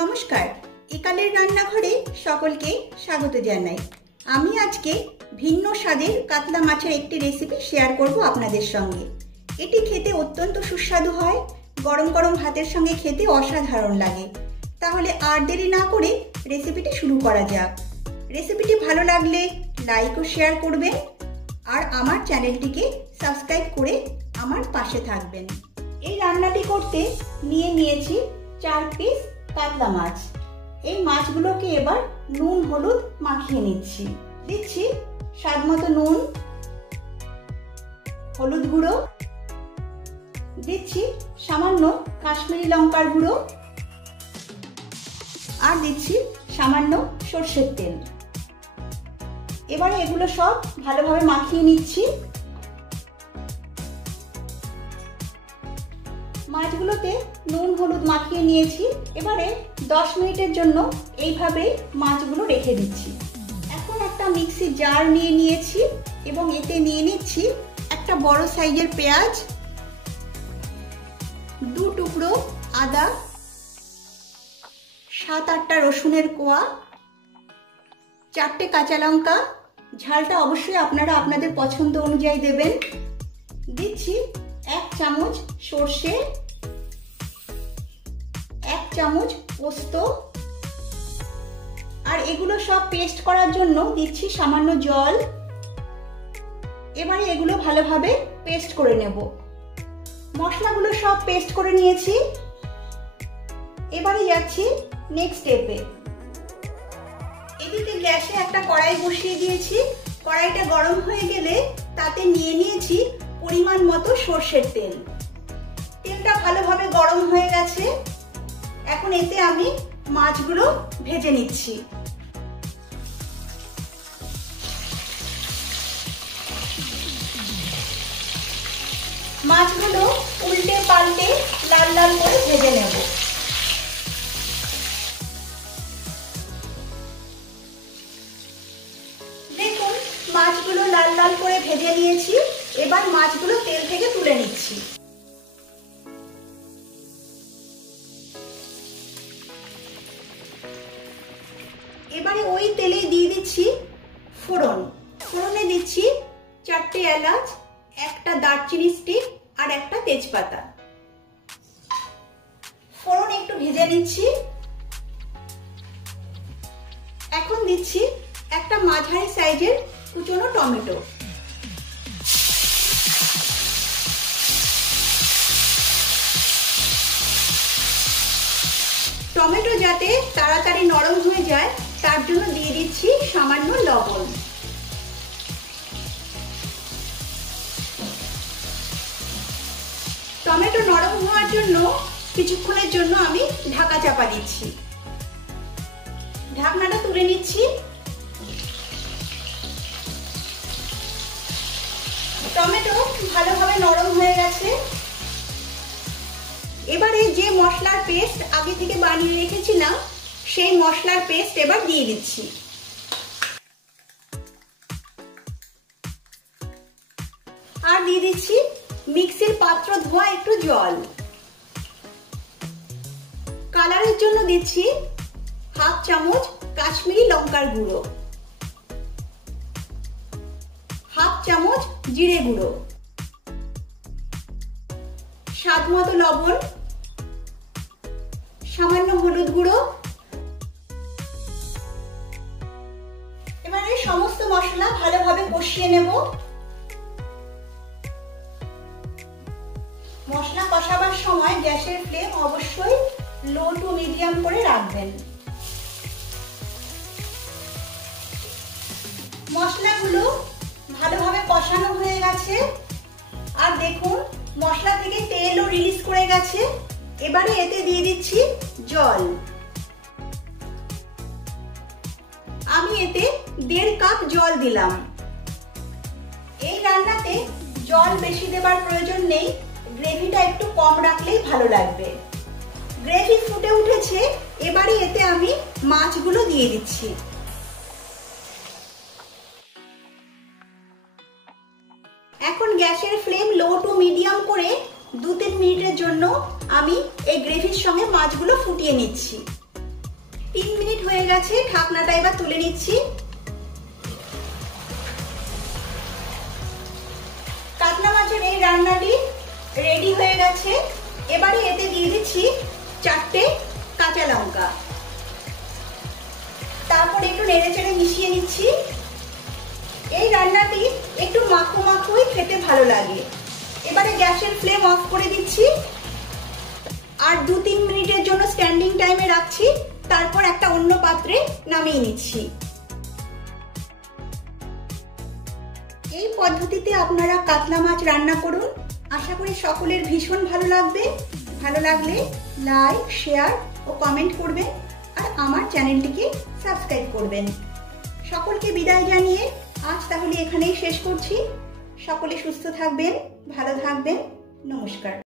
নমস্কার, একালের রান্নাঘরে সকলকে স্বাগত জানাই। আমি আজকে ভিন্ন স্বাদের কাতলা মাছের একটি রেসিপি শেয়ার করব আপনাদের সঙ্গে। এটি খেতে অত্যন্ত সুস্বাদু হয়, গরম গরম ভাতের সঙ্গে খেতে অসাধারণ লাগে। তাহলে আর দেরি না করে রেসিপিটি শুরু করা যাক। রেসিপিটি ভালো লাগলে লাইক ও শেয়ার করবেন আর আমার চ্যানেলটিকে সাবস্ক্রাইব করে আমার পাশে থাকবেন। এই রান্নাটি করতে নিয়েছি 4 পিস কাতলা মাছ। এই মাছগুলোকে এবার নুন হলুদ মাখিয়ে নিচ্ছি। দিচ্ছি স্বাদ মতো নুন, হলুদ গুঁড়ো, দিচ্ছি সামান্য কাশ্মীরি লঙ্কার গুঁড়ো আর দিচ্ছি সামান্য সরষের তেল। এবারে এগুলো সব ভালোভাবে মাখিয়ে নিচ্ছি। মাছগুলোতে নুন হলুদ মাখিয়ে নিয়েছি। এবারে 10 মিনিটের জন্য এইভাবে মাছগুলো রেখে দিচ্ছি। এখন একটা মিক্সি জার নিয়েছি এবং এতে নিয়ে নিচ্ছি একটা বড় সাইজের পেঁয়াজ, 2 টুকরো আদা, 7-8টা রসুনের কোয়া, 4টে কাঁচা লঙ্কা। ঝালটা অবশ্যই আপনারা আপনাদের পছন্দ অনুযায়ী দেবেন। দিচ্ছি 1 চামচ সর্ষে, 1 চামচ পোস্ত আর এগুলো সব পেস্ট করার জন্য দিচ্ছি সামান্য জল। এবারে এগুলো ভালোভাবে পেস্ট করে নেব। মশলাগুলো সব পেস্ট করে নিয়েছি। এবারে যাচ্ছি নেক্সট স্টেপে। এদিকে গ্যাসে একটা কড়াই বসিয়ে দিয়েছি। কড়াইটা গরম হয়ে গেলে তাতে নিয়েছি পরিমাণ মতো সরষের তেল। তেলটা ভালোভাবে গরম হয়ে গেছে। এখন এতে আমি মাছগুলো ভেজে নিচ্ছি। মাছগুলো উল্টে পাল্টে লাল লাল করে ভেজে নেব। দেখুন মাছগুলো লাল লাল করে ভেজে নিয়েছি। এবার মাছগুলো তেল থেকে তুলে নিচ্ছি। এবারে ওই তেলে দিয়ে দিচ্ছি ফোড়ন। ফোড়নে দিচ্ছি 4টে এলাচ, একটা দারচিনি স্টিক আর একটা তেজপাতা। ফোড়ন একটু ভেজে নিচ্ছি। এখন দিচ্ছি একটা মাঝারি সাইজের কুচনো টমেটো। টমেটো যাতে তাড়াতাড়ি নরম হয়ে যায় তার জন্য দিয়ে দিচ্ছি সামান্য লবণ। টমেটো নরম হওয়ার জন্য কিছুক্ষণের জন্য আমি ঢাকা চাপা দিচ্ছি। ঢাকনাটা তুলে নিচ্ছি। টমেটো ভালোভাবে নরম হয়ে গেছে। এবারে যে মশলার পেস্ট আগে থেকে বানিয়ে রেখেছিলাম সেই মশলার পেস্ট এবার দিয়ে দিচ্ছি। আর দিয়ে দিচ্ছি মিক্সির পাত্র ধোয়া একটু জল। কালারের জন্য দিচ্ছি 1/2 চামচ কাশ্মীরি লঙ্কার গুঁড়ো, 1/2 চামচ জিরে গুঁড়ো, স্বাদ মতো লবণ, সামান্য হলুদ গুঁড়ো। এবারে সমস্ত মশলা ভালোভাবে কষিয়ে নেব। মশলা কষাবার সময় গ্যাসের ফ্লেম অবশ্যই লো টু মিডিয়াম করে রাখবেন। মশলাগুলো ভালোভাবে কষানো হয়ে গেছে আর দেখুন মশলা থেকে তেলও রিলিজ করে গেছে। এবারে এতে দিয়ে দিচ্ছি জল। আমি এতে 1.5 কাপ জল দিলাম। এই রান্নাতে জল বেশি দেবার প্রয়োজন নেই, গ্রেভিটা একটু কম রাখলেই ভালো লাগবে। গ্রেভি ফুটে উঠেছে। এবারে এতে আমি মাছগুলো দিয়ে দিচ্ছি। এখন গ্যাসের ফ্লেম লো টু মিডিয়াম করে 2-3 মিনিটের জন্য আমি এই গ্রেভির সঙ্গে মাছগুলো ফুটিয়ে নিচ্ছি। 3 মিনিট হয়ে গেছে, ঢাকনাটা এবার তুলে নিচ্ছি। কাতলা মাছের এই রান্নাটি রেডি হয়ে গেছে। এবারে এতে দিয়ে দিচ্ছি 4টে কাঁচা লঙ্কা, তারপর একটু নেড়েচেড়ে মিশিয়ে নিচ্ছি। এই রান্নাটি একটু মাখো মাখোই খেতে ভালো লাগে। এবারে গ্যাসের ফ্লেম অফ করে দিচ্ছি আর 2-3 মিনিটের জন্য স্ট্যান্ডিং টাইমে রাখছি, তারপর একটা অন্য পাত্রে নামিয়ে নিচ্ছি। এই পদ্ধতিতে আপনারা কাতলা মাছ রান্না করুন, আশা করি সকলের ভীষণ ভালো লাগবে। ভালো লাগলে লাইক, শেয়ার ও কমেন্ট করবেন আর আমার চ্যানেলটিকে সাবস্ক্রাইব করবেন। সকলকে বিদায় জানিয়ে আজ তাহলে এখানেই শেষ করছি। সকলে সুস্থ থাকবেন, ভালো থাকবেন, নমস্কার।